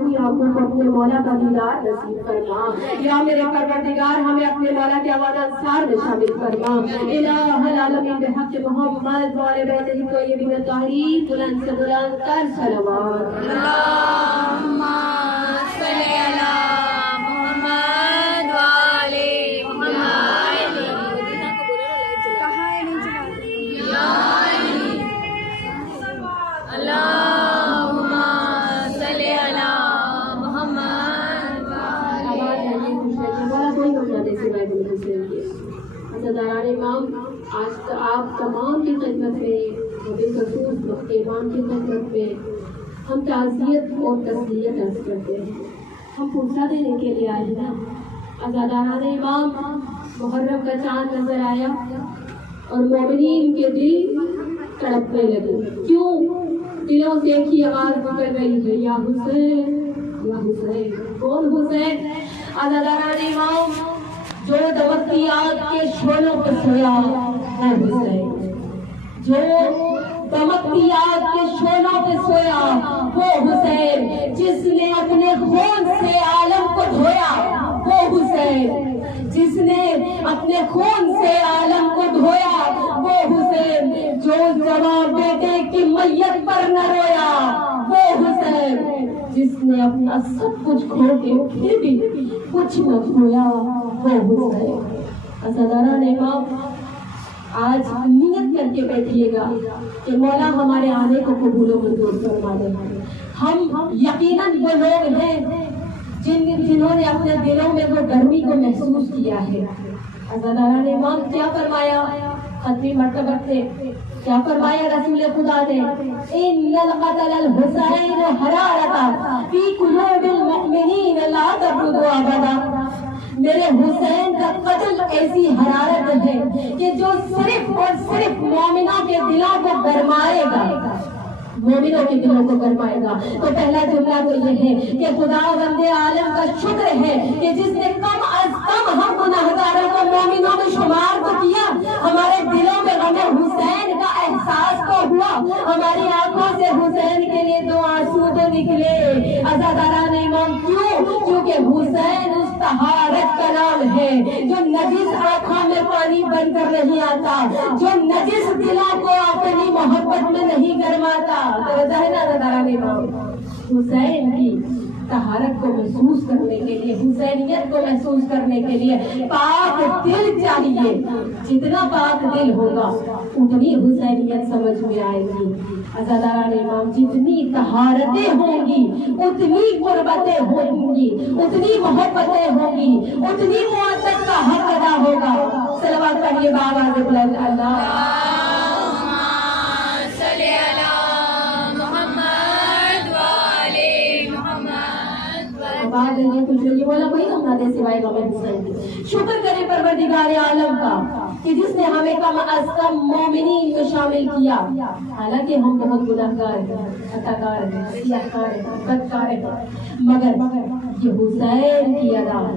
اپنی آنکھوں کو اپنے مولا کا دیدار نصیب فرما. یا میرے پروردگار ہمیں اپنے مولا کے اوان انصار میں شامل فرما. الہ العالمین بحق محمد وآل بیتہ الطیبین الطاہرین بلند سے بلند تر صلوات. اللہم صلی علی محمد وآل محمد. اللہم صلی علی محمد. کوئی نہ دے سوائے حسین کے. عزاداران امام، آج آپ تمام کی خدمت میں، بالخصوص امام کی خدمت میں ہم تعزیت اور تسلیت عرض کرتے ہیں. ہم پوچھا دینے کے لیے آئے ہیں. عزاداران امام، محرم کا چاند نظر آیا اور مومنین کے دل تڑپنے لگے. کیوں؟ دلوں سے ایک ہی آواز نکل رہی ہے، یا حسین یا حسین. کون حسین؟ عزاداران امام، جو دمکتی آگ کے شعلوں پہ سویا وہ حسین. جو دمکتی آگ کے شعلوں پہ سویا وہ حسین. جس نے اپنے خون سے عالم کو دھویا وہ حسین. جس نے اپنے خون سے عالم کو دھویا وہ حسین. جو جوان بیٹے کی میت پر نہ رویا وہ حسین. جس نے اپنا سب کچھ کھو کے پھر بھی کچھ نہ کھویا وہ حسین. عزاداران امام، آج نیت کر کے بیٹھیے گا کہ مولا ہمارے آنے کو قبول و منظور فرما دے. ہم یقیناً وہ لوگ ہیں جنہوں نے اپنے دلوں میں وہ گرمی کو محسوس کیا ہے. عزاداران امام، کیا فرمایا ختمی مرتبہ سے؟ کیا فرمایا رسول خدا نے؟ ان القتل الحسین حرارتا فی قلوب المؤمنین لا تبرد ابدا. میرے حسین کا قتل ایسی حرارت ہے کہ جو صرف اور صرف مومنوں کے دلوں کو گرمائے گا. مومنوں کے دلوں کو گرمائے گا. تو پہلا جملہ تو یہ ہے کہ خدا بند عالم کا شکر ہے کہ جس نے کم از کم ہم گناہگاروں کو مومنوں میں شمار تو کیا. ہمارے دلوں میں غم حسین کا احساس تو ہوا. ہماری آنکھوں سے حسین کے لیے دو آنسو تو نکلے. عزاداران امام، کیوں؟ کیونکہ حسین اس طہارت کا نام ہے جو نجس آنکھوں میں پانی بن کر نہیں آتا، جو نجس دلوں کو اپنی محبت میں نہیں گرماتا. حسین کی طہارت کو محسوس کرنے کے لیے، حسینیت کو محسوس کرنے کے لیے پاک دل چاہیے. جتنا پاک دل ہوگا اتنی حسینیت سمجھ میں آئے گی. عزاداران امام، جتنی طہارتیں ہوں گی اتنی قربتیں ہوں گی، اتنی محبتیں ہوں گی، اتنی معتق کا حق ادا ہوگا. صلوات پڑھیے بآواز بلند. اللہ بولا کوئی نہ دے سوائے غم حسین کے. شکر کرے پروردگار عالم کا کہ جس نے ہمیں کم از کم مومنین کو شامل کیا. حالانکہ ہم بہت گناہگار ہیں، خطاکار ہیں، سیاہکار ہیں، بدکار ہیں، مگر یہ حسین کی ادا ہے.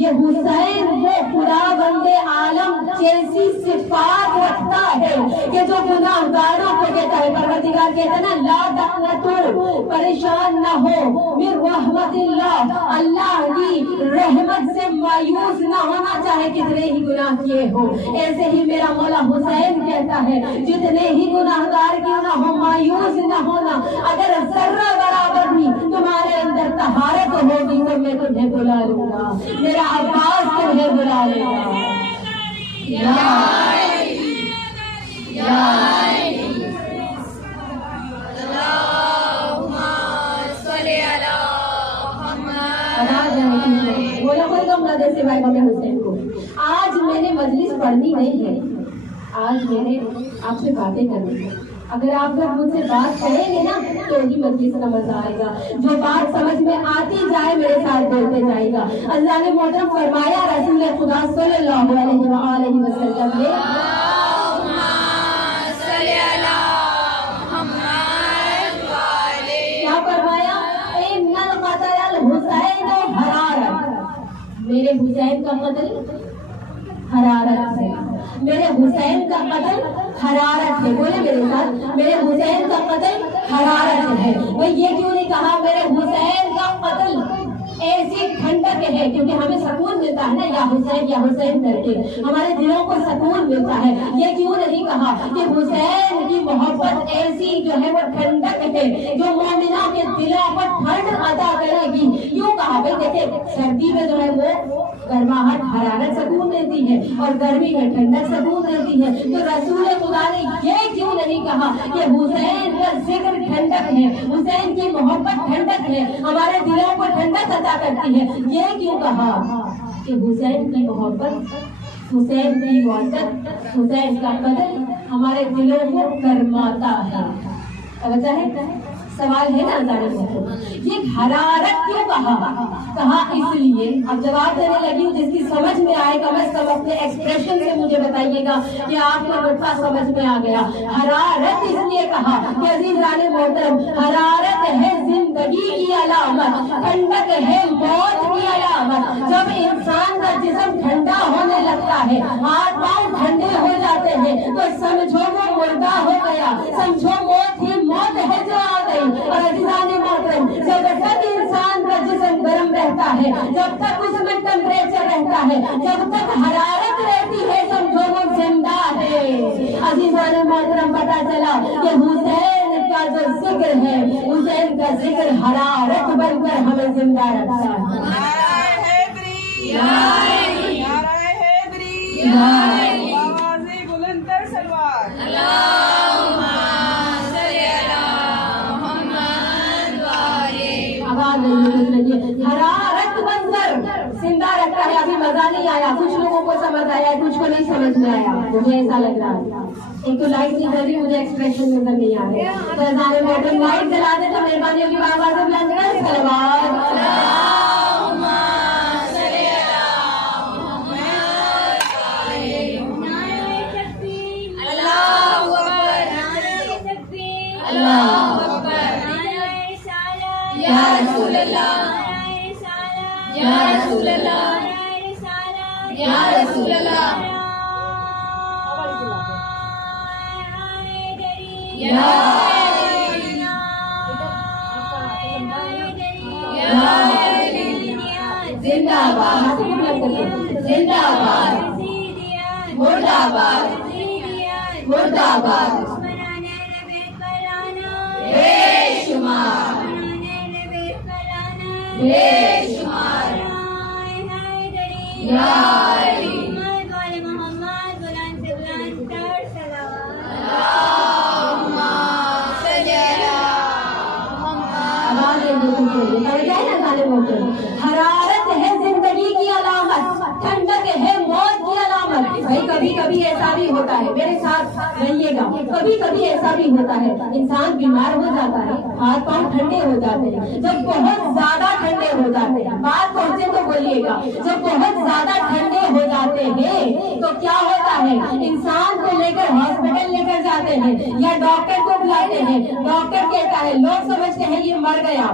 یہ حسین وہ خدا بند عالم جیسی صفات رکھتا ہے کہ جو گناہگاروں کو کہتا ہے. پروردگار کہتا ہے نا، لا تقنطوا، پریشان نہ ہو من رحمت اللہ، اللہ کی رحمت سے مایوس نہ ہونا چاہے کتنے ہی گناہ کیے ہو. ایسے ہی میرا مولا حسین کہتا ہے جتنے ہی گناہگار کیوں نہ ہو مایوس نہ ہونا. اگر ذرہ برابر بھی تمہارے اندر طہارت ہوگی تو میں تمہیں بلا لوں گا، میرا عباس تمہیں بلا لے گا. بولا کوئی غم نہ دے سوائے غم حسین کو. آج میں نے مجلس پڑھنی نہیں ہے، آج میں نے آپ سے باتیں کرنی ہے. اگر آپ لوگ مجھ سے بات کریں گے نا تو ہی مجلس کا مزہ آئے گا. جو بات سمجھ میں آتی جائے میرے ساتھ بولتے جائے گا. اللہ نے محترم فرمایا رسول خدا صلی اللہ علیہ وآلہ وسلم نے کیا فرمایا؟ ان القتل الحسین حرارت. میرے حسین کا قتل حرارت ہے، میرے حسین کا قتل حرارت ہے. بولے میرے ساتھ، میرے حسین کا قتل حرارت ہے. وہ یہ کیوں نہیں کہا میرے حسین کا قتل ایسی ٹھنڈک ہے؟ کیونکہ ہمیں سکون ملتا ہے نا یا حسین کر کے ہمارے دلوں کو سکون ملتا ہے. یہ کیوں نہیں کہا کہ حسین کی محبت ایسی جو ہے وہ ٹھنڈک ہے جو مومنوں کے دلوں پر ٹھنڈ عطا کرے گی؟ کیوں کہا؟ بھائی دیکھیں سردی میں جو ہے وہ گرماہٹ حرارت سکون دیتی ہے اور گرمی میں ٹھنڈک سکون دیتی ہے. تو رسول خدا نے یہ کیوں نہیں کہا کہ حسین کا ذکر ٹھنڈک ہے، حسین کی محبت ٹھنڈک ہے، ہمارے دلوں کو ٹھنڈک عطا کرتی ہے؟ یہ کیوں کہا کہ حسین کی محبت، حسین کی محبت، حسین کا قدر ہمارے دلوں کو گرماتا ہے؟ توجہ ہے؟ سوال ہے نا ظاہر ہے. یہ حرارت کیوں کہا اس لیے اب جواب دینے لگی ہوں جس کی سمجھ میں آئے کم از کم اپنے ایکسپریشن سے مجھے بتائیے گا کہ آپ کو نقطہ سمجھ میں آ گیا. حرارت اس لیے کہا کہ عزیزان محترم حرارت ہے زندگی کی علامت، ٹھنڈک ہے موت کی علامت. جب انسان کا جسم ٹھنڈا ہونے لگتا ہے، ہاتھ پاؤں ٹھنڈے ہو جاتے ہیں تو سمجھو وہ مردہ ہو گیا، سمجھو موت ہی موت ہے جو آ گئی. اور عزیزان محترم جب تک انسان کا جسم گرم رہتا ہے، جب تک اس میں ٹمپریچر رہتا ہے، جب تک حرارت رہتی ہے، سمجھو وہ زندہ ہے. عزیزان محترم پتا چلا کہ حسین کا جو ذکر ہے، حسین کا ذکر حرارت بن کر ہمیں زندہ رکھتا ہے. حرارت بن کر زندہ رکھتا ہے. ابھی مزہ نہیں آیا، کچھ لوگوں کو سمجھ آیا، کچھ کو نہیں سمجھ میں آیا. مجھے ایسا لگ رہا ہے ایک تو لائٹ نہیں جل رہی، مجھے ایکسپریشن نظر نہیں آ رہے. تو ہمارے موٹر لائٹ جلا دے تو مہربانی ہوگی بار سے بلند کر صلوات. یا رسول اللہ، یا رسول اللہ، یا رسول اللہ، زندہ باد، زندہ باد، مرد آباد، مرد آباد. بے شمار، بے شمار. یا حرارت ہے زندگی کی علامت، ٹھنڈک ہے موت کی علامت. بھائی کبھی کبھی ایسا بھی ہوتا ہے، میرے ساتھ رہیے گا، کبھی کبھی ایسا بھی ہوتا ہے انسان بیمار ہو جاتا ہے، ہاتھ پاؤں ٹھنڈے ہو جاتے ہیں. جب بہت زیادہ ٹھنڈے ہو جاتے ہیں، بات پہنچے تو بولیے گا، جب بہت زیادہ ٹھنڈے ہو جاتے ہیں تو کیا ہوتا ہے؟ انسان کو لے کر ہاسپٹل لے کر جاتے ہیں یا ڈاکٹر کو بلاتے ہیں. ڈاکٹر کہتا ہے، لوگ سمجھتے ہیں یہ مر گیا،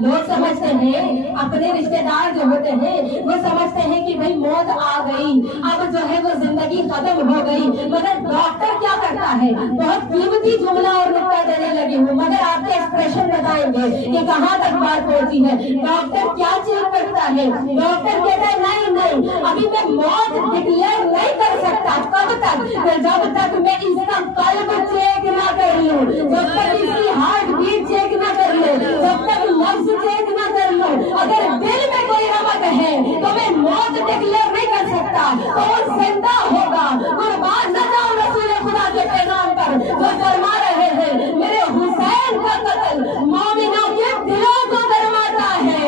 لوگ سمجھتے ہیں اپنے رشتے دار جو ہوتے ہیں وہ سمجھتے ہیں کہ بھائی موت آ گئی، اب جو ہے وہ زندگی ختم ہو گئی. مگر ڈاکٹر کیا کرتا ہے؟ بہت قیمتی جملہ اور نقطہ دینے لگی ہوں، مگر آپ کے ایکسپریشن بتائیں گے کہ کہاں تک بات پہنچی ہے. ڈاکٹر کیا چیز کرتا ہے؟ ڈاکٹر کہتا ہے نہیں ابھی میں موت ڈکلیئر نہیں کر سکتا. کب تک؟ جب تک میں اس کا قلب چیک نہ کر لوں، جب تک اس کی ہارٹ بیٹ چیک نہ کر لوں، جب تک لفظ چیک نہ کر لوں. اگر دل میں کوئی رمق ہے تو میں موت ڈکلیئر نہیں کر سکتا، تو وہ زندہ ہوگا. قربان نہ جاؤں رسول خدا کے پیغام پر جو فرما رہے ہیں میرے حسین کا قتل مومنوں کے دلوں کو گرماتا ہے.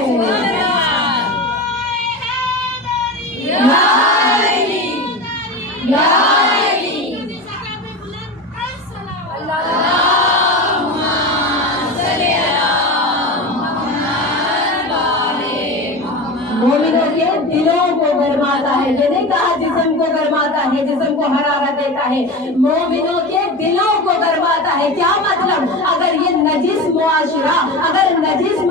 مومنوں کے دلوں کو گرماتا ہے. یہ نہیں کہا جسم کو گرماتا ہے، جسم کو حرارت دیتا ہے، مومنوں کے دلوں کو گرماتا ہے. کیا مطلب؟ اگر یہ نجس معاشرہ، اگر نجس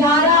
11।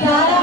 11।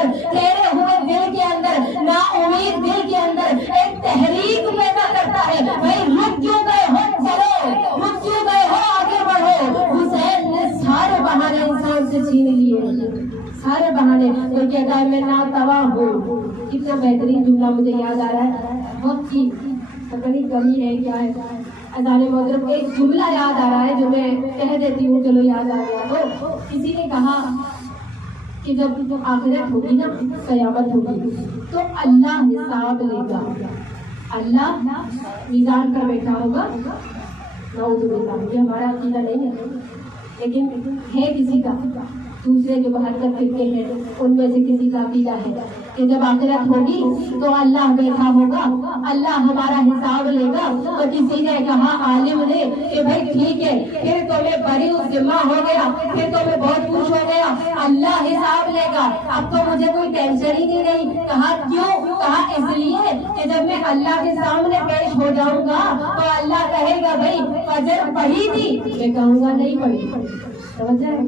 اندر, ٹھہرے ہوئے دل کے اندر, نا امید دل کے اندر ایک تحریک پیدا کرتا ہے. بھائی رک کیوں گئے ہو, چلو, رک کیوں گئے ہو, آگے بڑھو. حسین نے سارے بہانے انسان سے چھین لیے, سارے بہانے. تو کہتا ہے میں ناتواں ہوں. کتنا بہترین جملہ مجھے یاد آ رہا ہے, وقت کی پتہ نہیں کمی ہے کیا ہے. اذان محترم ایک جملہ یاد آ رہا ہے جو میں کہہ دیتی ہوں, چلو یاد آ گیا. تو کسی نے کہا کہ جب آخرت ہوگی نا, قیامت ہوگی, تو اللہ حساب لے گا, اللہ میزان پر بیٹھا ہوگا. نعوذ باللہ, یہ ہمارا عقیدہ نہیں ہے, لیکن ہے کسی کا. دوسرے جو 72 فرقے ہیں ان میں سے کسی کا عقیدہ ہے کہ جب آخرت ہوگی تو اللہ بیٹھا ہوگا, اللہ ہمارا حساب لے گا. تو کسی نے کہا, عالم نے, کہ بھائی ٹھیک ہے, پھر تو میں بری ذمہ ہو گیا, پھر تو میں بہت خوش ہو گیا, اللہ حساب لے گا, اب تو مجھے کوئی ٹینشن ہی نہیں رہی. کہا کیوں؟ کہا اس لیے کہ جب میں اللہ کے سامنے پیش ہو جاؤں گا تو اللہ کہے گا بھائی فجر پڑھی تھی, میں کہوں گا نہیں پڑھی. سمجھ رہے,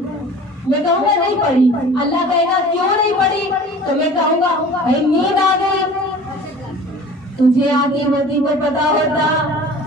میں کہوں گا نہیں پڑھی. اللہ کہے گا کیوں نہیں پڑھی, تو میں کہوں گا بھائی نیند آ گئی. تجھے آتی ہوتی تو پتا ہوتا,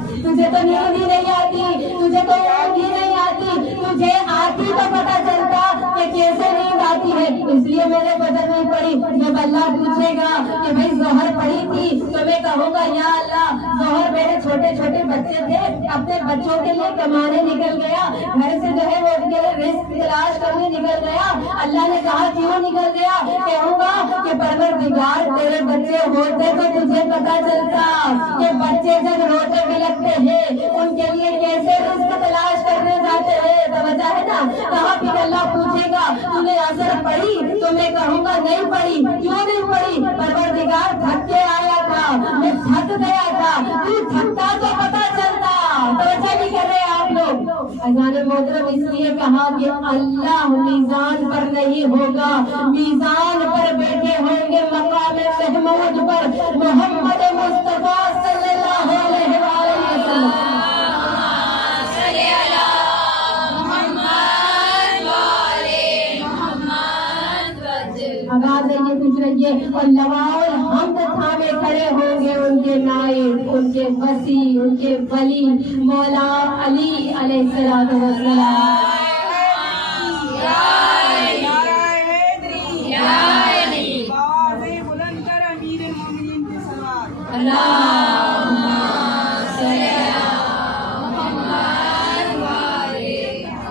تجھے تو نیند ہی نہیں آتی, تجھے تو اونگ ہی نہیں آتی, تجھے آتی تو پتا چلتا کہ کیسے نیند آتی ہے. اس لیے میں نے فجر نہیں پڑھی. جب اللہ پوچھے گا کہ بھائی ظہر پڑھی تھی, تو میں کہوں گا یا اللہ ظہر میرے چھوٹے چھوٹے بچے تھے, اپنے بچوں کے لیے کمانے نکل گیا, گھر سے جو ہے وہ ان کے لیے رزق تلاش کرنے نکل گیا. اللہ نے کہا کیوں نکل گیا, کہوں گا کہ پروردگار تیرے بچے ہوتے تو تجھے پتا چلتا کہ بچے جب روتے بلکتے ہیں ان کے لیے کیسے رزق تلاش کرنے جاتے ہیں. توجہ ہے نا. کہا پھر اللہ پوچھے گا تو نے اثر پڑھی, تو میں کہوں گا نہیں پڑھی. کیوں نہیں پڑھی؟ پروردگار تھک کے آیا تھا, میں تھک گیا تھا, تو تھکتا تو پتا چلتا. توجہ نہیں کر رہے آپ لوگ. اذان محترم اس لیے کہا کہ اللہ میزان پر نہیں ہوگا, میزان پر بیٹھے ہوں گے مقام محمود پر, محمد مصطفیٰ صلی اللہ علیہ وسلم. آواز ہے یہ کچھ رہیے, اور لواء الحمد تھامے کھڑے ہوں گے ان کے نائب, ان کے وسیع, ان کے ولی مولا علی علیہ السلام.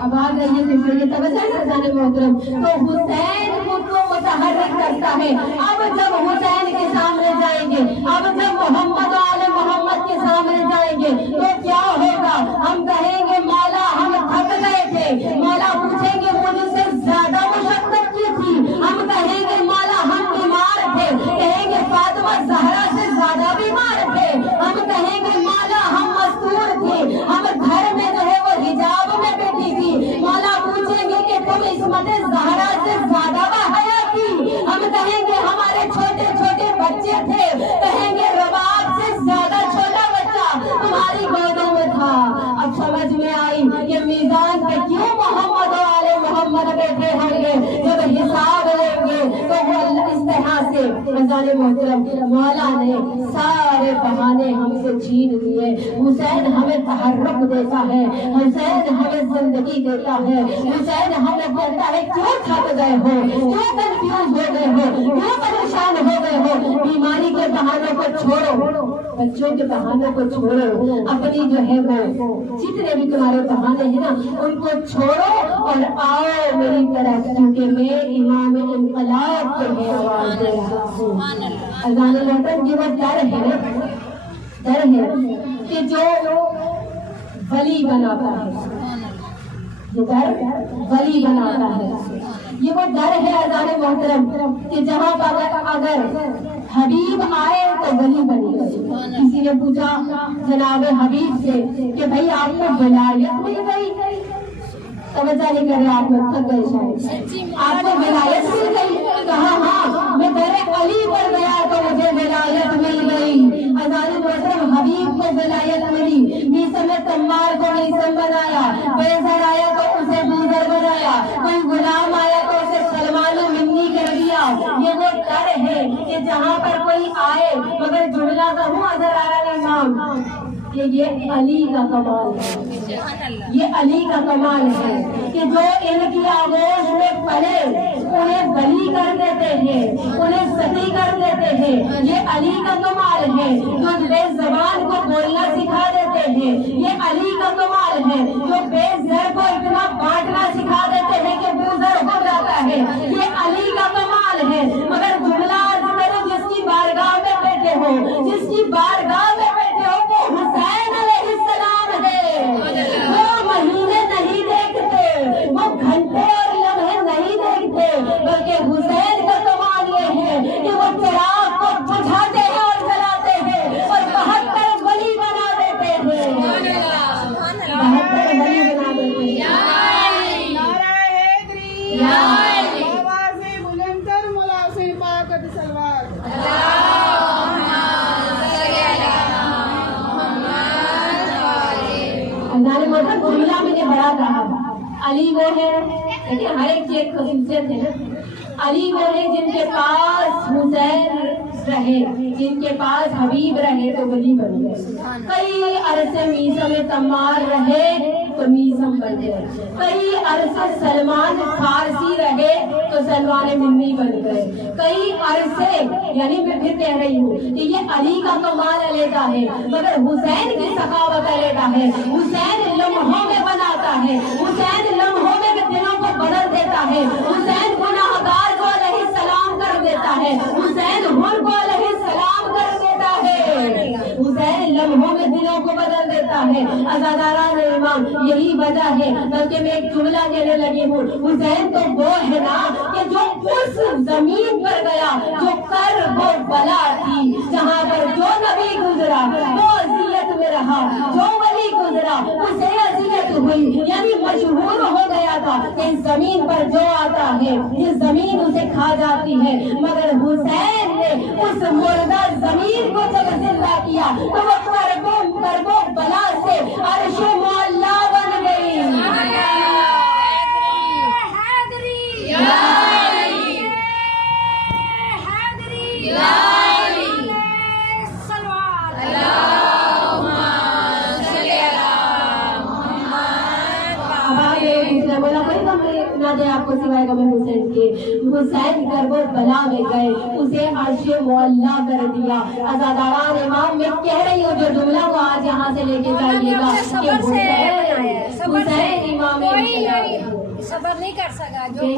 آواز ہے یہ کچھ رہیے. توجہ ہے اذان محترم. تو حسین کو متحرک کرتا ہے. اب جب حسین کے سامنے جائیں گے, اب جب محمد آل محمد کے سامنے جائیں گے تو کیا ہوگا؟ ہم کہیں گے مولا ہم تھک گئے تھے. مولا پوچھیں گے مجھ سے زیادہ مشقت کی تھی. ہم کہیں گے مولا ہم بیمار تھے. کہیں گے فاطمہ زہرا سے زیادہ بیمار تھے. ہم کہیں گے مولا ہم مستور تھے, ہم گھر میں جو ہے وہ حجاب میں بیٹھی تھی. مولا پوچھیں گے کہ تم عصمت زہرا سے زیادہ بحیا تھی. ہم کہیں گے ہمارے چھوٹے چھوٹے بچے تھے. کہیں گے رباب سے زیادہ چھوٹا بچہ تمہاری گودوں میں تھا. اب سمجھ میں آئی کہ میزان پہ کیوں محمد آل محمد بیٹھے ہوں گے. جب حساب لیں گے تو وہ اس طرح سے اذان محترم مولا نے سارے بہانے ہم سے چھین لیے. حسین ہمیں تحرک دیتا ہے, حسین ہمیں زندگی دیتا ہے, حسین ہمیں کہتا ہے کیوں تھک گئے ہو, کیوں کنفیوز ہو گئے ہو, کیوں پریشان ہو گئے ہو. بیماری کے بہانوں کو چھوڑو, بچوں کے بہانوں کو چھوڑو, اپنی جو ہے وہ جتنے بھی تمہارے بہانے ہیں نا ان کو چھوڑو اور آؤ میری طرف, کیونکہ میں امام انقلاب کے لیے آواز دے رہا ہوں. اذان محترم یہ وہ ڈر ہے کہ جو ولی بناتا ہے, جو ولی بناتا ہے, یہ وہ ڈر ہے اذان محترم کہ جہاں پر اگر حبیب آئے تو ولی بنے گا. کسی نے پوچھا جناب حبیب سے کہ بھائی آپ کو ولایت مل گئی. توجہ نہیں کر رہے آپ لوگ, تھک گئے شاید. آپ کو ولایت مل گئی. کہا ہاں میں در علی پر گیا تو مجھے ولایت مل گئی. اذان محترم حبیب کو ولایت ملی. میسم تمار کو میسم بنایا, بیزر آیا تو اسے بیزر بنایا, کوئی غلام آیا تو اسے سلمان منی کر دیا. یہ وہ کہ جہاں پر کوئی آئے مگر جملہ کہوں حضرات امام کہ یہ علی کا کمال ہے، یہ علی کا کمال ہے کہ جو ان کی آغوش میں پلے انہیں بلی کر دیتے ہیں، انہیں ستی کر دیتے ہیں، یہ علی کا کمال ہے جو بے زبان کو بولنا سکھا دیتے ہیں، یہ علی کا کمال ہے جو بے زر کو اتنا بانٹنا سکھا دیتے ہیں کہ بے زر ہو جاتا ہے، یہ علی کا کمال ہے۔ مگر جملہ عرض کرو جس کی بارگاہ میں بیٹھے ہو، جس کی بارگاہ میں بیٹھے ہو وہ حسین علیہ السلام ہے، وہ مہینے نہیں دیکھتے، وہ گھنٹے اور لمحے نہیں دیکھتے، بلکہ حسین کا کمال یہ ہے کہ وہ چراغ کو بجھاتے ہیں اور جلاتے ہیں اور 72 ولی بنا دیتے ہیں، 72 ولی بنا دیتے ہیں۔ نعرہ حیدری، آوازیں بلندتر مولا حسین پاک کی صلوات۔ اللہ نے جملہ میں نے بڑا کہا علی وہ ہے، دیکھیں ہر ایک چیز خصوصیت ہے نا، علی وہ ہے جن کے پاس حسین رہے، جن کے پاس حبیب رہے تو ولی بن گئے، کئی عرصے میثم تمار رہے تو میثم بن گئے، کئی عرصے سلمان فارسی رہے تو سلمان ملی بن گئے، کئی عرصے، یعنی میں پھر کہہ رہی ہوں کہ یہ علی کا کمال علیحدہ ہے مگر حسین کی سخاوت علیحدہ ہے، حسین لمحوں میں بناتا ہے، حسین لمحوں میں دلوں کو بدل دیتا ہے، حسین گناہگار کو علیہ السلام کر دیتا ہے، حسین ہر کو علیہ السلام کر دیتا ہے، حسین لمحوں میں دلوں کو بدل دیتا ہے۔ عزاداران امام یہی وجہ ہے، بلکہ میں ایک جملہ کہنے لگی ہوں، حسین تو وہ ہے نا کہ جو اس زمین پر گیا جو کر وہ بلا تھی، جہاں پر جو نبی گزرا وہ اذیت میں رہا، جو ولی گزرا اسے اذیت ہوئی، یعنی مشہور ہو گیا تھا کہ اس زمین پر جو آتا ہے یہ زمین اسے کھا جاتی ہے، مگر حسین نے اس مردہ زمین کو جب زندہ کیا تو وہ کربو بلا سے عرش معلا بن گئی۔ آپ کو سوائے گا میں حسین کے، حسین کربو بلا میں گئے، اسے عرش معلا کر دیا۔ عزاداران امام میں کہہ رہی ہوں جو جملہ کو آج یہاں سے لے کے جائیے گا کہ حسین امام صبر نہیں کر سکا جو بے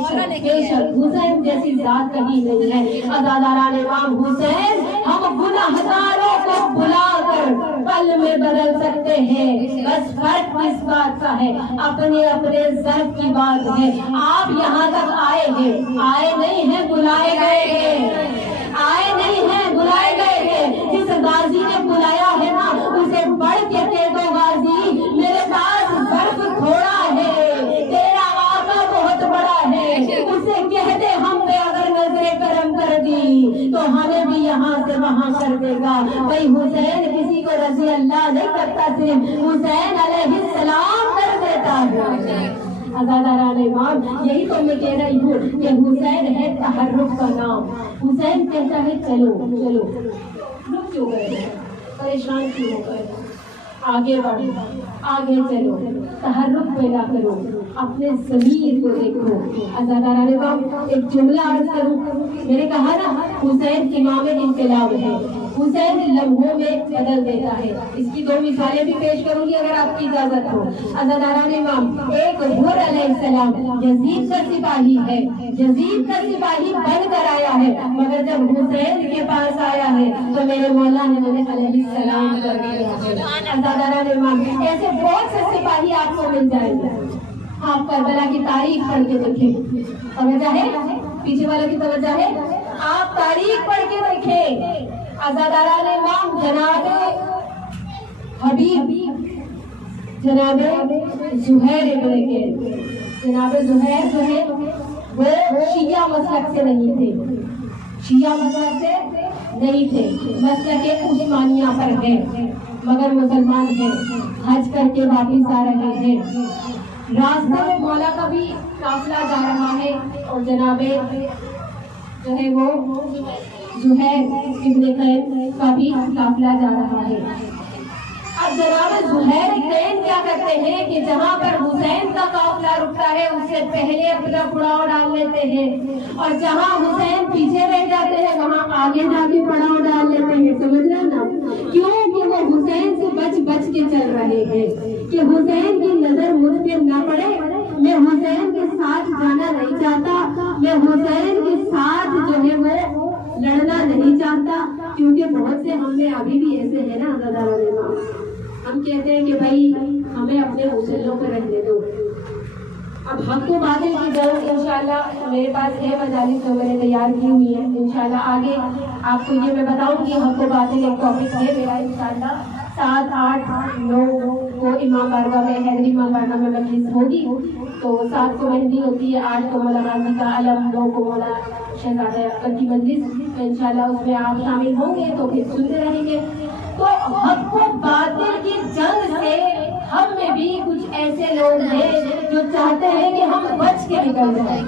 شک حسین جیسی ذات کہیں نہیں ہے۔ عزاداران امام حسین ہم گناہگاروں کو بلا کر پل میں بدل سکتے ہیں، بس فرق اس بات کا ہے، اپنے اپنے ضرب کی بات ہے۔ آپ یہاں تک آئے ہیں، آئے نہیں ہیں بلائے گئے ہیں، آئے نہیں ہیں بلائے گئے ہیں، جس غازی نے بلایا ہے نا اسے بڑھ کے دے دو غازی، میرے پاس ضرب تھوڑا ہے، تیرا آقا بہت بڑا ہے، اسے کہہ دے ہم پہ اگر نظر کرم کر دی تو ہمیں بھی یہاں سے وہاں کر دے گا۔ بھائی حسین کسی کو رضی اللہ نہیں کرتا، صرف حسین علیہ السلام کر دیتا ہے۔ عزاداران امام یہی تو میں کہہ رہی ہوں کہ حسین ہے تحرک کا نام، حسین کہتا ہے چلو چلو، رک کیوں گئے، پریشان کیوں ہو گئے، آگے بڑھو، آگے چلو، تحرک پیدا کرو، اپنے ضمیر کو دیکھو۔ عزاداران امام ایک جملہ عرض کروں، میں نے کہا نا حسین امام انقلاب ہے، حسین لمحوں میں بدل دیتا ہے۔ اس کی 2 مثالیں بھی پیش کروں گی اگر آپ کی اجازت ہو۔ عزاداران امام ایک حر علیہ السلام یزید کا سپاہی ہے، یزید کا سپاہی بن کر آیا ہے، مگر جب حسین کے پاس آیا ہے تو میرے مولا نے انہیں علیہ السلام کر دیا ہے۔ عزاداران امام ایسے بہت سے سپاہی آپ کو مل جائیں گے، آپ کربلا کی تاریخ پڑھ کے دیکھیں، توجہ ہے، پیچھے والوں کی توجہ ہے، آپ تاریخ پڑھ کے دیکھیں۔ عزاداران امام جناب حبیب، جناب زہیر ابن قیس، جناب زہیر جو ہے وہ شیعہ مسلک سے نہیں تھے، شیعہ مسلک سے نہیں تھے، مسلک عثمانیہ پر ہے، مگر مسلمان ہیں، حج کر کے واپس آ رہے ہیں، راستے میں مولا کا بھی قافلہ جا رہا ہے اور جناب جو ہے وہ زہیر ابن قین کا بھی قافلہ جا رہا ہے۔ اب جناب زہیر قین کیا کرتے ہیں کہ جہاں پر حسین کا قافلہ رکتا ہے اس سے پہلے اپنا پڑاؤ ڈال لیتے ہیں، اور جہاں حسین پیچھے رہ جاتے ہیں وہاں آگے جا کے پڑاؤ ڈال لیتے ہیں۔ سمجھ رہے نا؟ کیوں کہ وہ حسین سے بچ کے چل رہے ہیں کہ حسین کی نظر مجھ پہ نہ پڑے، میں حسین کے ساتھ جانا نہیں چاہتا، میں حسین کے ساتھ جو ہے وہ لڑنا نہیں چاہتا، کیونکہ بہت سے ہم میں ابھی بھی ایسے ہیں نا عزیزان، ہم کہتے ہیں کہ بھائی ہمیں اپنے مسلوں پہ رہنے دو۔ اب حق و باطل کی جنگ انشاءاللہ میرے پاس ہے مجالس جو میں نے تیار کی ہوئی ہیں، انشاءاللہ آگے آپ کو یہ میں بتاؤں کہ حق و باطل ایک ٹاپک ہے میرا، انشاءاللہ 7، 8، 9 کو امام بارگاہ میں حیدری امام بارگاہ میں مجلس ہوگی، تو 7 کو مہندی ہوتی ہے، 8 کو مولانا غازی کا علم، 9 کو مولانا شہزادہ اختر کی مجلس، انشاءاللہ اس میں آپ شامل ہوں گے تو پھر سنتے رہیں گے۔ تو حق و باطل کی جنگ سے ہم میں بھی کچھ ایسے لوگ ہیں جو چاہتے ہیں کہ ہم بچ کے نکل جائیں،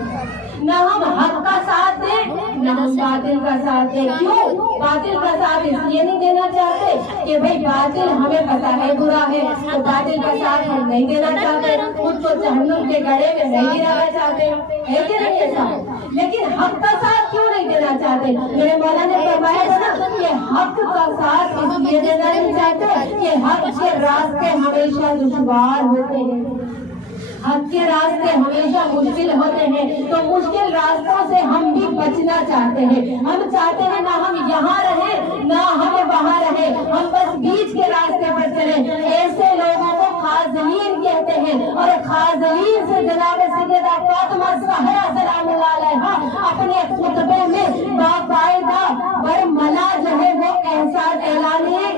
نہ ہم حق کا ساتھ دیں نہ ہم باطل کا ساتھ دیں۔ کیوں باطل کا ساتھ اس لیے نہیں دینا چاہتے کہ بھائی باطل ہمیں پتا ہے برا ہے، تو باطل کا ساتھ ہم نہیں دینا چاہتے، خود کو جہنم کے گڑھے میں نہیں گرانا چاہتے، ہے کہ نہیں ایسا؟ لیکن حق کا ساتھ کیوں نہیں دینا چاہتے؟ میرے مولا نے فرمایا تھا نا کہ حق کا ساتھ اس لیے دینا نہیں چاہتے کہ حق کے راستے ہمیشہ دشوار ہوتے ہیں، حق کے راستے ہمیشہ مشکل ہوتے ہیں، تو مشکل راستوں سے ہم بھی بچنا چاہتے ہیں۔ ہم چاہتے ہیں نہ ہم یہاں رہیں نہ ہم وہاں رہیں، ہم بس بیچ کے راستے پر چلیں۔ ایسے لوگوں کو خاذلین کہتے ہیں، اور خاذلین سے جناب سیدہ فاطمہ زہرا سلام اللہ علیہا اپنے خطبے میں باقاعدہ برملا جو ہے وہ احسان اعلانیے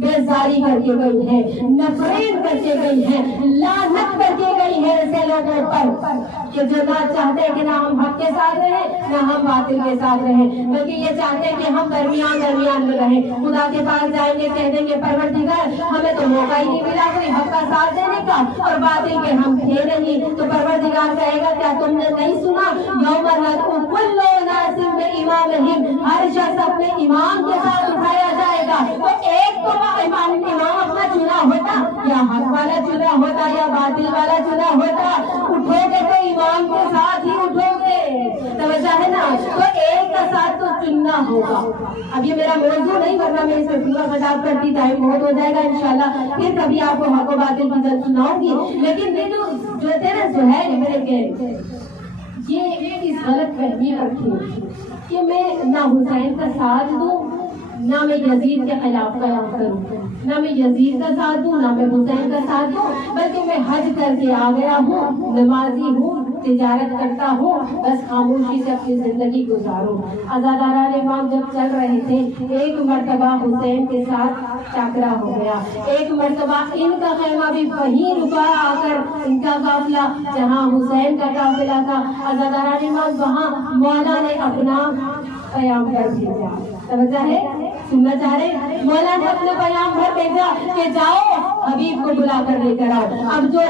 بیزاری کر کے گئی ہے، نفرین کر کے گئی ہے، لعنت کر کے گئی ہے ایسے لوگوں پر کہ جو نہ چاہتے کہ نہ ہم حق کے ساتھ رہیں نہ ہم باطل کے ساتھ رہیں، بلکہ یہ چاہتے ہیں کہ ہم درمیان میں رہیں۔ خدا کے پاس جائیں گے کہہ دیں گے پروردگار ہمیں تو موقع ہی نہیں ملا کوئی حق کا ساتھ دینے کا، اور باطل کے ہم تھے نہیں، تو پروردگار کہے گا کیا تم نے نہیں سنا یوم ندعو کل اناس بامامہم، ہر شخص اپنے امام کے ساتھ اٹھایا جائے گا، تو ایک تو امام اپنا چنا ہوتا یا حق والا چنا ہوتا یا باطل والا چنا ہوتا، اٹھو گے تو امام کے ساتھ ہی اٹھو گے، توجہ ہے نا؟ تو ایک کا ساتھ تو چننا ہوگا۔ اب یہ میرا موضوع نہیں، ورنہ میں اس میں پورا خطاب کرتی ٹائم بہت ہو جائے گا، انشاءاللہ پھر کبھی آپ کو حق و باطل کی جنگ سناؤں گی۔ لیکن یہ جو تیرے زہیر میرے کہ یہ اس غلط فہمی رکھی کہ میں نہ حسین کا ساتھ دوں نہ میں یزید کے خلاف قیام کروں، نہ میں یزید کا ساتھ دوں نہ میں حسین کا ساتھ دوں، بلکہ میں حج کر کے آ گیا ہوں، نمازی ہوں، تجارت کرتا ہوں، بس خاموشی سے اپنی زندگی گزاروں۔ عزاداران امام جب چل رہے تھے ایک مرتبہ حسین کے ساتھ ٹکرا ہو گیا، ایک مرتبہ ان کا خیمہ بھی وہیں رکا آ کر ان کا قافلہ جہاں حسین کا قافلہ تھا، عزاداران امام وہاں مولا نے اپنا قیام کر دیا۔ توجہ ہے؟ سننا چاہ رہے؟ مولا نے اپنا پیام بھر بھیجا کہ جاؤ حبیب کو بلا کر لے کر آؤ، اب جو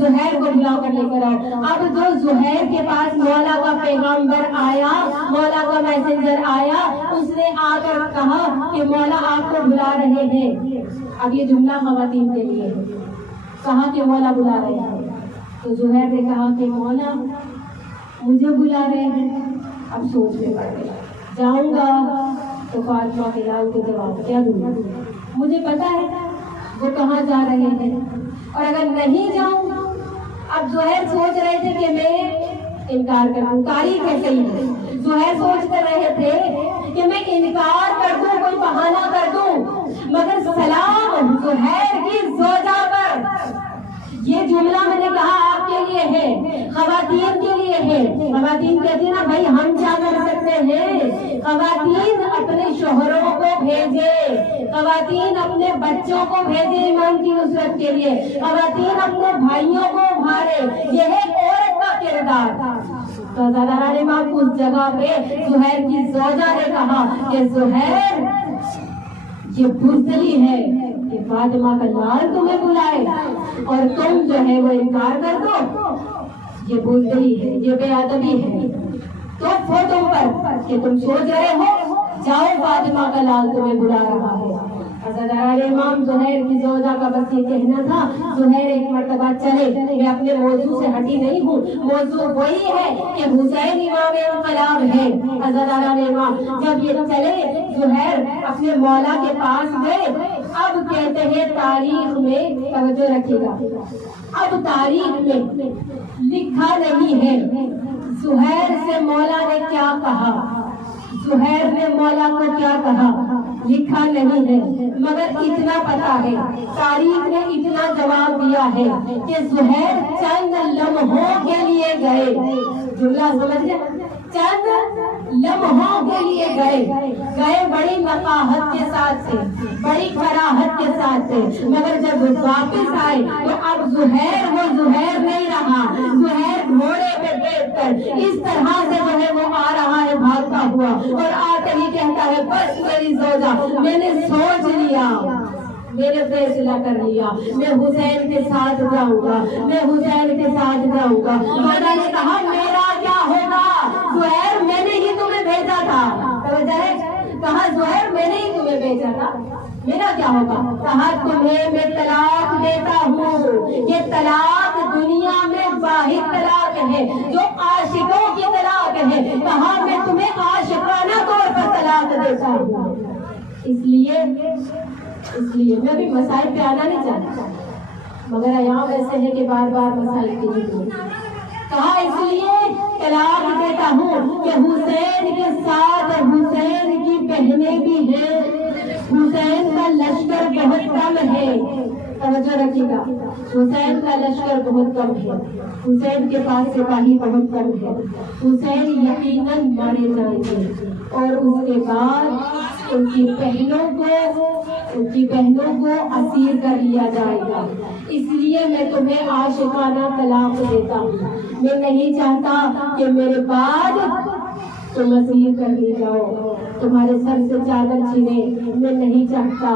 زہیر کو بلا کر لے کر آؤ۔ اب جو زہیر کے پاس مولا کا پیغامبر آیا، مولا کا میسنجر آیا، اس نے آ کر کہا کہ مولا آپ کو بلا رہے ہیں۔ اب یہ جملہ خواتین کے لیے ہے، کہا کہ مولا بلا رہے ہیں، تو زہیر نے کہا کہ مولا مجھے بلا رہے ہیں۔ اب سوچ میں پڑ گیا، جاؤں گا تو فاطمہ کے لال کو جواب کیا دوں گا؟ مجھے پتا ہے وہ کہاں جا رہے ہیں، اور اگر نہیں جاؤں گا، اب زہیر سوچ رہے تھے کہ میں انکار کر دوں، تاریخ ہے صحیح ہے، زہیر سوچ کر رہے تھے کہ میں انکار کر دوں، کوئی بہانہ کر دوں، مگر سلام زہیر کی زوجہ پر۔ یہ جملہ میں نے کہا آپ کے لیے ہے، خواتین کے لیے ہے۔ خواتین کہتی ہیں نا بھائی ہم کیا کر سکتے ہیں، خواتین اپنے شوہروں کو بھیجے، خواتین اپنے بچوں کو بھیجے ایمان کی نصرت کے لیے، خواتین اپنے بھائیوں کو ابھارے، یہ ہے عورت کا کردار۔ تو عزاداران امام اس جگہ پہ زہیر کی زوجہ نے کہا کہ زہیر یہ بزدلی ہے کہ فاطمہ کا لال تمہیں بلائے اور تم جو ہے وہ انکار کر دو، یہ بزدلی ہے، یہ بے ادبی ہے۔ تو تم پر کہ تم سوچ رہے ہو، جاؤ فاطمہ کا لال تمہیں بلا رہا ہے۔ عزاداران امام زہیر کی زوجہ کا بس یہ کہنا تھا، زہیر ایک مرتبہ چلے، میں اپنے موضوع سے ہٹی نہیں ہوں، موضوع وہی ہے کہ حسین امام انقلاب ہے۔ عزاداران امام جب یہ چلے، زہیر اپنے مولا کے پاس گئے۔ اب کہتے ہیں تاریخ میں، توجہ رکھیے گا، اب تاریخ میں لکھا نہیں ہے زہیر سے مولا نے کیا کہا، زہیر نے مولا کو کیا کہا، لکھا نہیں ہے، مگر اتنا پتا ہے، تاریخ نے اتنا جواب دیا ہے کہ زہیر چند لمحوں کے لیے گئے، جملہ سمجھ گئے، چند لمحوں کے لیے گئے بڑی نقاہت کے ساتھ سے، بڑی کراہت کے ساتھ سے، مگر جب واپس آئے تو اب زہیر وہ زہیر نہیں رہا، زہیر گھوڑے پہ بیٹھ کر اس طرح سے جو ہے وہ آ رہا ہے بھاگتا ہوا، اور آتے ہی کہتا ہے بس میری زوجہ، میں نے سوچ لیا، میں نے فیصلہ کر لیا، میں حسین کے ساتھ جاؤں گا، میں حسین کے ساتھ جاؤں گا۔ مولا نے کہا میرا کیا ہوگا، زہیر میں نے ہی تمہیں بھیجا تھا، توجہ ہے، کہا زہیر میں نے ہی تمہیں بھیجا تھا، میرا کیا ہوگا، کہا تمہیں میں طلاق دیتا ہوں، یہ طلاق دنیا میں واحد طلاق ہے جو عاشقوں کی طلاق ہے، کہا میں تمہیں عاشقانہ طور پر طلاق دیتا ہوں۔ اس لیے میں بھی مسائل پہ آنا نہیں چاہتا، مگر یہاں ایسے ہے کہ بار بار مسائل کے لیے کہا اس لیے طلاق دیتا ہوں کہ حسین کے ساتھ حسین کی بہنیں بھی ہیں، حسین کا لشکر بہت کم ہے، توجہ رکھیے گا، حسین کا لشکر بہت کم ہے، حسین کے پاس سپاہی بہت کم ہے، حسین یقیناً مارے جائیں گے، اور اس کے بعد ان کی بہنوں کو اسیر کر لیا جائے گا، اس لیے میں تمہیں عاشقانہ طلاق دیتا ہوں، میں نہیں چاہتا کہ میرے بعد تم اسیر کر لی جاؤ، تمہارے سر سے چادر چھینے، میں نہیں چاہتا۔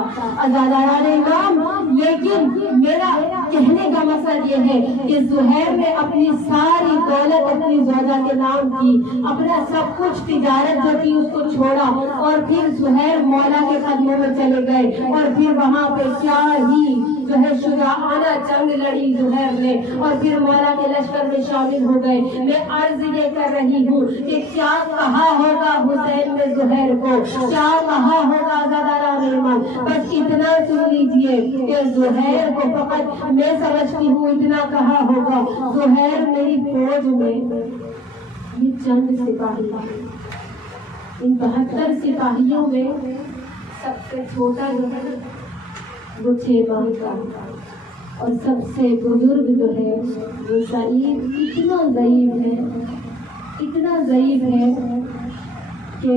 عزاداران امام لیکن میرا کہنے کا مقصد یہ ہے کہ زہیر نے اپنی ساری دولت اپنی زوجہ کے نام کی، اپنا سب کچھ تجارت جو تھی اس کو چھوڑا، اور پھر زہیر مولا کے قدموں میں چلے گئے، اور پھر وہاں پہ کیا ہی جو ہے شجاعانہ جنگ لڑی زہیر نے، اور پھر مولا کے لشکر میں شامل ہو گئے۔ میں عرض یہ کر رہی ہوں کہ کیا کہا ہوگا حسین نے زہیر کو، کیا کہا ہوگا عزاداران امام، بس اتنا سن لیجئے کہ زہیر کو فقط میں سمجھتی ہوں اتنا کہا ہوگا، زہیر میری فوج میں یہ چند سپاہی، ان 72 سپاہیوں میں سب سے چھوٹا جو ہے وہ 6 ماہ کا، اور سب سے بزرگ جو ہے وہ سعید اتنا ضعیف ہے کہ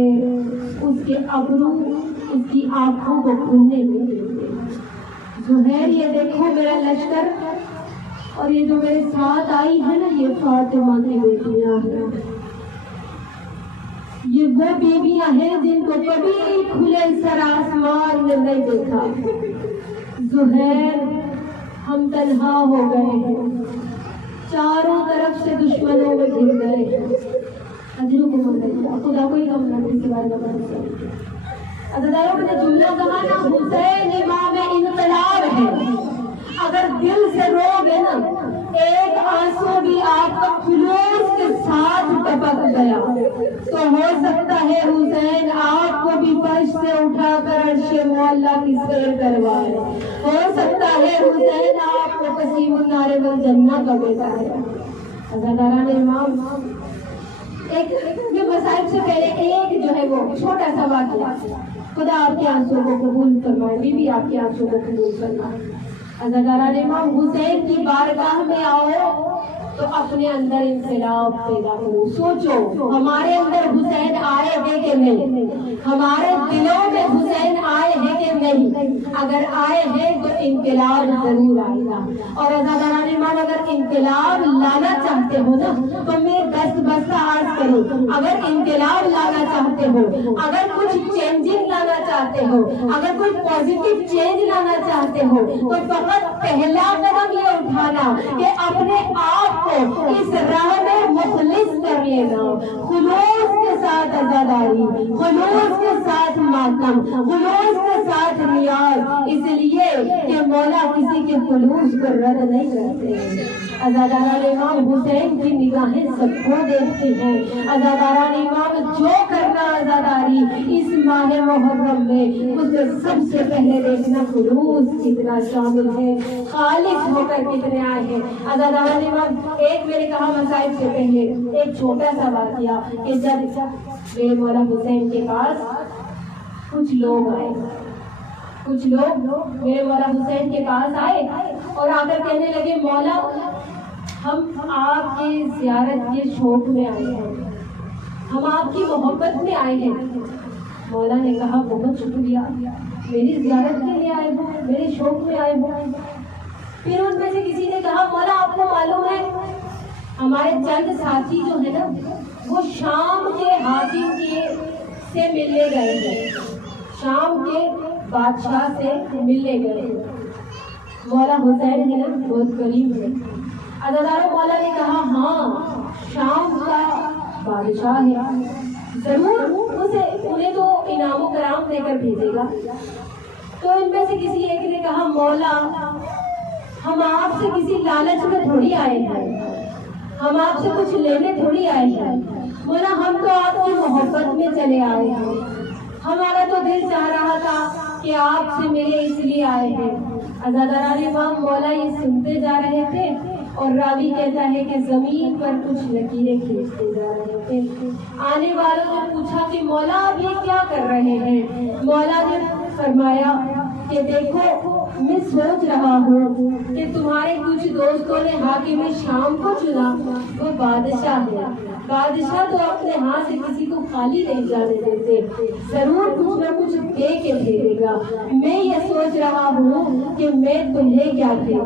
اس کے ابرو اس کی آنکھوں کو کھلنے نہیں دیتے۔ زہیر یہ دیکھو میرا لشکر، اور یہ جو میرے ساتھ آئی ہے نا یہ فاطمہ کی بیٹیاں ہیں، یہ وہ بیویاں ہیں جن کو کبھی کھلے سر آسمان میں نہیں دیکھا۔ زہیر ہم تنہا ہو گئے ہیں، چاروں طرف سے دشمنوں میں گھر گئے ہیں، اجروں کو مانگا خدا کوئی غم نہ دے سوائے نماز سے۔ عزاداروں نے جملہ کہا نا حسین امام انقلاب ہے، اگر دل سے رو گے نا ایک آنسو بھی آپ کا خلوص کے ساتھ ٹپک گیا تو ہو سکتا ہے حسین آپ کو بھی فرش سے اٹھا کر عرش معلیٰ کی سیر کروائے، ہو سکتا ہے حسین آپ کو قسیم النار والجنہ کا بیٹا ہے۔ عزاداران امام ایک یہ مسائل سے پہلے ایک جو ہے وہ چھوٹا سا واقعہ، خدا آپ کے آنسوں کو قبول فرمائے، بی بی آپ کے آنسوں کو قبول فرمائے۔ عزاداران امام حسین کی بارگاہ میں آؤ تو اپنے اندر انقلاب پیدا کرو، سوچو ہمارے اندر حسین آئے ہیں کہ نہیں، ہمارے دلوں میں حسین آئے ہیں کہ نہیں، اگر آئے ہیں تو انقلاب ضرور آئے گا. اور آزاداران امام اگر انقلاب لانا چاہتے ہو نا تو میں دست بستہ عرض کروں, اگر انقلاب لانا چاہتے ہو, اگر کچھ چینجنگ لانا چاہتے ہو, اگر کوئی پازیٹیو چینج لانا چاہتے ہو تو فقط پہلا قدم یہ اٹھانا کہ اپنے آپ کو اس راہ میں مخلص کر لینا, خلوص کے ساتھ عزاداری, خلوص کے ساتھ ماتم, خلوص کے ساتھ نیاز, اس لیے کہ مولا کسی کے خلوص کو رد نہیں کرتے. عزاداران امام حسین کی نگاہیں سب کو دیکھتی ہیں. عزاداران امام جو کرنا عزاداری اس ماہ محرم میں اس کو سب سے پہلے دیکھنا خلوص کتنا شامل ہے, خالص ہو کر کتنے آئے ہیں. عزاداران امام ایک میں نے کہا مسائل سے پہلے ایک چھوٹا سا واقعہ کہ جب میرے مولا حسین کے پاس کچھ لوگ آئے, کچھ لوگ میرے مولا حسین کے پاس آئے اور آ کر کہنے لگے مولا ہم آپ کی زیارت کے شوق میں آئے ہیں, ہم آپ کی محبت میں آئے ہیں. مولا نے کہا بہت شکریہ, میری زیارت کے لیے آئے ہو, میرے شوق میں آئے ہو. پھر ان میں سے کسی نے کہا مولا آپ کو معلوم ہے ہمارے چند ساتھی جو ہے نا وہ شام کے حاکم سے ملنے گئے ہیں, شام کے بادشاہ سے ملنے گئے ہیں. مولا حسین ہے نا بہت قریب ہے. عزاداروں مولا نے کہا ہاں شام کا بادشاہ ہے, ضرور انہیں تو انعام و کرام دے کر بھیجے گا. تو ان میں سے کسی ایک نے کہا مولا ہم آپ سے کسی لالچ میں تھوڑی آئے ہیں, ہم آپ سے کچھ لینے تھوڑی آئے ہیں. مولا ہم تو آپ کی محبت میں چلے آئے ہیں, ہمارا تو دل چاہ رہا تھا کہ آپ سے ملے اس لیے آئے ہیں. عزاداران امام مولا یہ سنتے جا رہے تھے اور راوی کہتا ہے کہ زمین پر کچھ لکیریں کھینچتے جا رہے تھے. آنے والوں نے پوچھا کہ مولا آپ یہ کیا کر رہے ہیں؟ مولا نے فرمایا کہ دیکھو میں سوچ رہا ہوں کہ تمہارے کچھ دوستوں نے حاکم شام کو چنا, وہ بادشاہ ہے, بادشاہ تو اپنے ہاتھ سے کسی کو خالی نہیں جانے دیتے, ضرور کچھ نہ کچھ دے کے بھیجے گا. میں یہ سوچ رہا ہوں کہ میں تمہیں کیا دوں,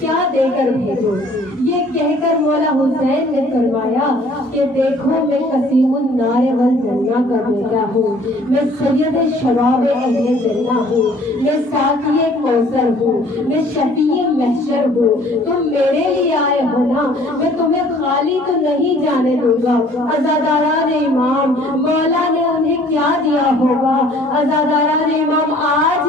کیا دے کر بھیجوں. یہ کہہ کر مولا حسین نے فرمایا کہ دیکھو میں قسیم النار والجنہ کا بیٹا ہوں, میں سید شباب اہل جنہ ہوں, میں ساقی کوثر ہوں, میں شفیع محشر ہوں. تم میرے لیے آئے ہو نا, میں تمہیں خالی تو نہیں جانے دوں گا. عزاداران امام مولا نے انہیں کیا دیا ہوگا؟ عزاداران امام آج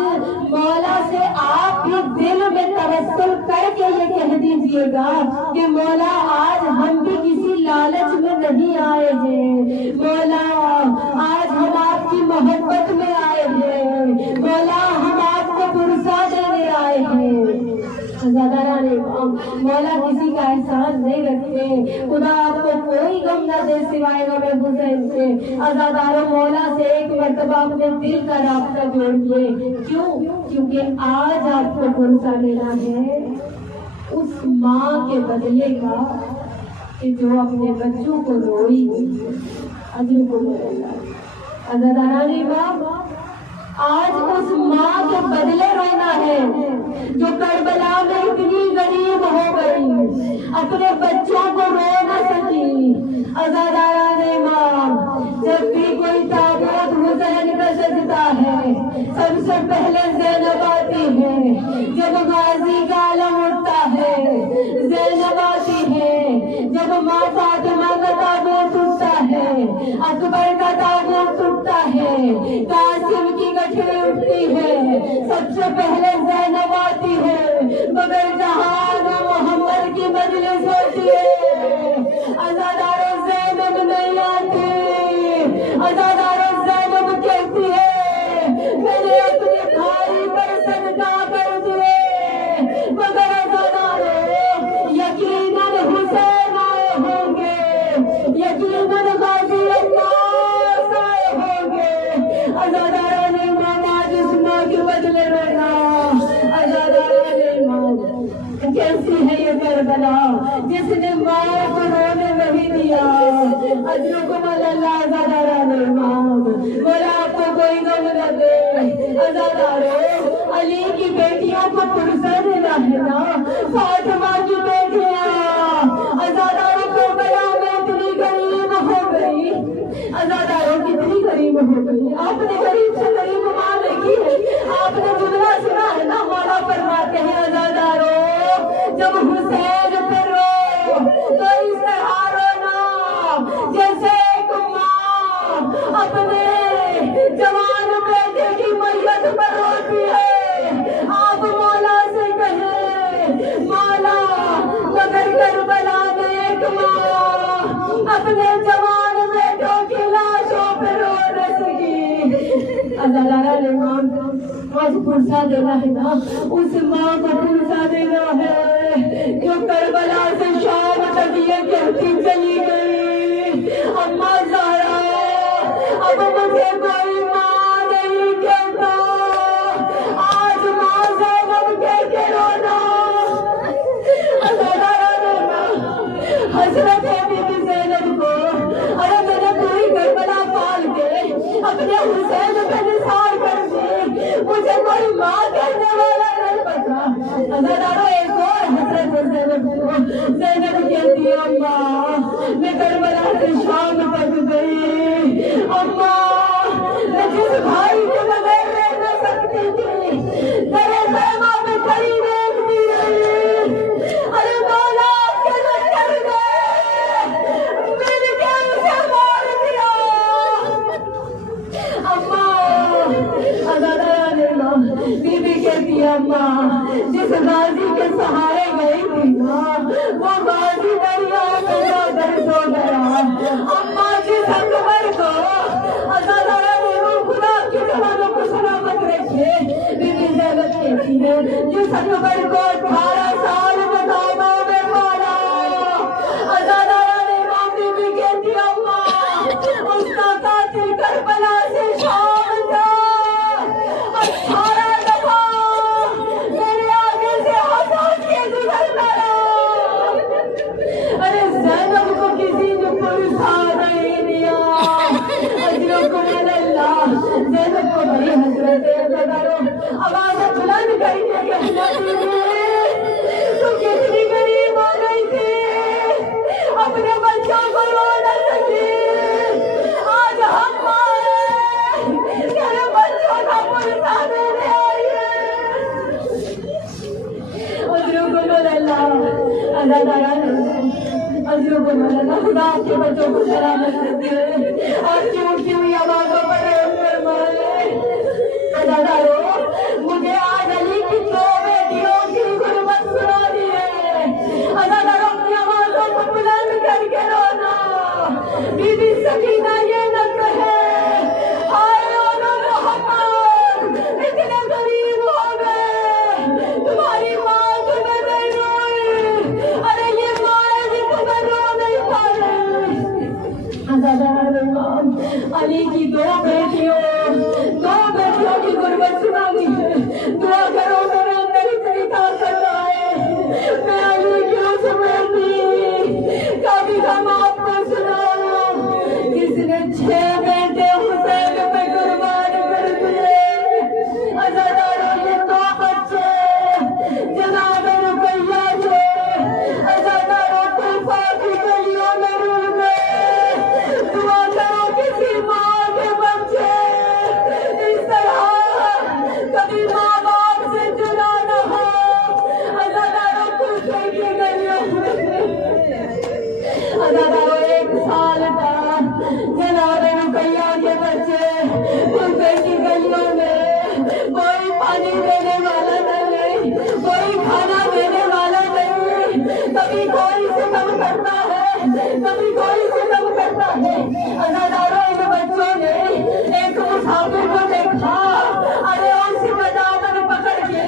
مولا سے آپ بھی دل میں توسل کر کے یہ کہہ دیجئے گا کہ مولا آج ہم بھی کسی لالچ میں نہیں آئے ہیں, مولا آج ہم آپ کی محبت میں آئے ہیں, مولا ہم آپ کو پرسا دینے آئے ہیں. عزاداران امام مولا کسی کا احسان نہیں رکھتے, خدا آپ کو کوئی غم نہ دے سوائے غم حسین سے. عزاداروں مولا سے ایک مرتبہ اپنے دل کا رابطہ جوڑیے. کیوں؟ کیونکہ آج آپ کو پرسا لینا ہے اس ماں کے بدلے کا کہ جو اپنے بچوں کو روئی اجر کو بدل گا. عزاداران امام آج اس ماں کے بدلے رونا ہے جو کربلا میں اتنی غریب ہو گئی, اپنے بچوں کو رو نہ سکی. عزاداران امام جب بھی کوئی تابوت حسین کا سجتا ہے سب سے پہلے زینب آتی ہے, جب غازی کا علم اٹھتا ہے زینب آتی ہے, جب ماں فاطمہ کا تابوت اٹھتا ہے, اکبر کا تابوت اٹھتا ہے, قاسم کی گٹھڑی اٹھتی ہے, سب سے پہلے زینب آتی ہے. مگر جہاں محمد کی مجلس ہوتی ہے عزاداروں زینب نہیں آتی. عزاداروں زینب کہتی ہے میں نے اپنی بھائی پر صدقہ کر دیے, مگر عزاداروں یقیناً حسین آئے ہوں گے, یقیناً غازی عباس آئے ہوں گے. عزاداران امام آج اس ماں کے بدلے رونا. عزاداران امام کیسی ہے یہ کربلا جس نے ماں کو رونے نہیں دیا. اجرکم اللہ. عزاداران امام مولا آپ کو کوئی غم نہ دے. عزاداروں علی کی بیٹیوں کو پرسہ دینا ہے نا، فاطمہ کی بیٹیاں عزاداروں کو بلا میں اتنی غریب ہو گئی، عزاداروں کتنی غریب ہو گئی. آپ نے غریب سے غریب ماں دیکھی ہے؟ آپ نے جملہ سنا ہے نا، مولا فرماتے ہیں عزاداروں جب حسین پہ رو تو اس طرح رونا جیسے ایک ماں اپنے جوان بیٹے کی میت پر روتی ہے. آپ مولا سے کہیں مولا مگر کربلا میں ایک ماں اپنے جوان بیٹوں کی لاشوں پہ رو نہ سکی. عزادارہ نے ماں آج پرسہ دینا ہے نا، اس ماں کو پرسہ دینا ہے جو کربلا سے شام تک یہ کہتی چلی گئی، اماں زہرا اب مجھے کوئی ماں نہیں کہتا، آج ماں زینب کہہ کے رونا. عزادارہ نے حضرت بی بی زینب کو، ارے میں نے پوری کربلا پال کے اپنے حسین پہ نثار کر دی، مجھے کوئی ماں کہنے والا نہیں بچا. عزاداروں ایک اور حضرت زینب کہتی ہے اماں میں کربلا سے شام تک گئی، اماں میں جس بھائی کے بغیر رہ نہ سکتی تھی میرے خیمہ میں کھڑی دیکھتی رہی. ارے مولا کے لشکر نے مل کے اسے مار دیا. اماں عزادارہ نے بی بی کہتی ہے اماں جس غازی کے سہارے گئی تھی نا وہ غازی دریا میں درد ہو گیا. اماں جس اکبر کو عزادارہ نے وہ خدا کی طرح کو سلامت رکھے، بی بی زینب کہتی ہے جس اکبر کو 18 سال مقاموں میں پالا. عزادارہ نے بی بی کہتی ہے اماں اس کا قاتل کربلا سے شام تھا 18 دفعہ میرے آگے سے ہاتھ کے گزرتا رہا. ارے زینب کو کسی نے پرسہ نہیں دیا. اجرکم اللہ زینب کو بڑی حضرت عزاداروں آواز بلند کر کے کہنا تو کتنی غریب ہو گئی تھی، اپنے بچوں کو رو نہ سکی. آج ہم آئے تیرے بچوں کا پرسہ دینے آئیے. اجرکم اللہ عزادارہ اجرکم اللہ خدا آپ کے بچوں کو سلامت رکھے اور اونچی ہوئی آوازوں پر رحم فرمائے. عزاداروں مجھے آج علی کی 2 بیٹیوں کی غربت سنانی ہے. عزاداروں اپنی آوازوں کو بلند کر کے رونا. بی بی سکینہ یہ نہ کہے ہائے انہوں محمد اتنے غریب ہو گئے تمہاری ماں تمہیں نہیں روئی. ارے یہ ماں بھی تمہیں رو نہیں پا رہی. علی کی 2 بیٹیوں کی غربت سنانی ہے. دعا کرو میرے اندر اتنی طاقت آئے میں علی کیوں سمجھتی. کبھی ہم آپ کو سنا جس نے 6 بیٹے حسین پہ قربان کر دیے. عزاداروں یہ 2 بچے جناب رقیہ تھے. عزاداروں کوفہ کی گلیوں میں رو گئے. دعا کرو کسی ماں کے بچے اس طرح کبھی ماں باپ سے جدا نہ ہو. عزاداروں کوفہ کی گلیوں میں عزاداروں 1 سال کا جناب رقیہ کے بچے کوفہ کی گلیوں میں کوئی پانی دینے والا نہیں، کوئی کھانا دینے والا نہیں. کبھی کوئی ستم کرتا ہے، کبھی کوئی ستم کرتا ہے. عزاداروں ان بچوں نے ایک مسافر کو دیکھا. ارے اس کا دامن پکڑ کے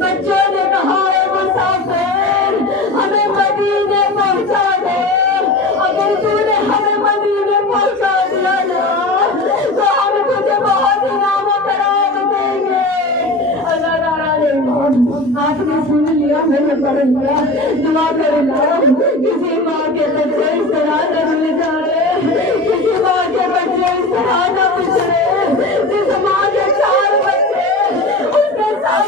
بچوں نے کہا اے مسافر ہمیں مدینے پہنچا دے. اگر تو نے ہمیں مدینے پہنچا دیا نا تو ہم تجھے بہت انعام و کرام دیں گے. عزادارہ نے آپ نے سن لیا میں نے پڑھ لیا. دعا کرنا کسی ماں کے بچے اس طرح نہ رل جائے، کسی ماں کے بچے اس طرح نہ بچھڑے. جس ماں کے 4 بچے اس کے ساتھ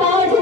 5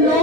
9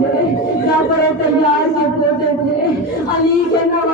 تھے، جعفر تیار کے پوتے تھے، علی کے نواب